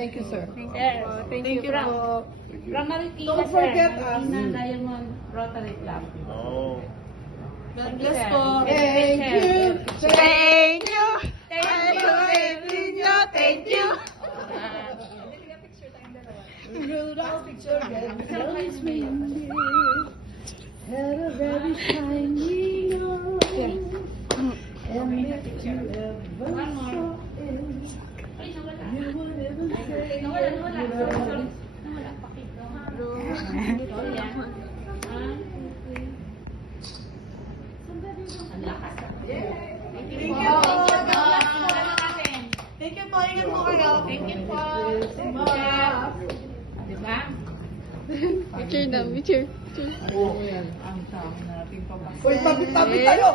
Thank you, sir. Yes. Thank you po. From Marikina, Don't forget us. Marikina Diamond Rotary Club. Oh. God bless po. Thank you. Thank you. Thank you. Thank you. Rudolph picture had a very shiny nose and if you ever One more. saw it, Ay, nawala. you would even say Nawala. Sorry, sorry. Nawala. Pakito. Sorry, ah. Ang lakas. Thank you po. Thank you po. Ingat po kayo. Thank you po. Diba? Picture na, picture. Uy, tabi tayo!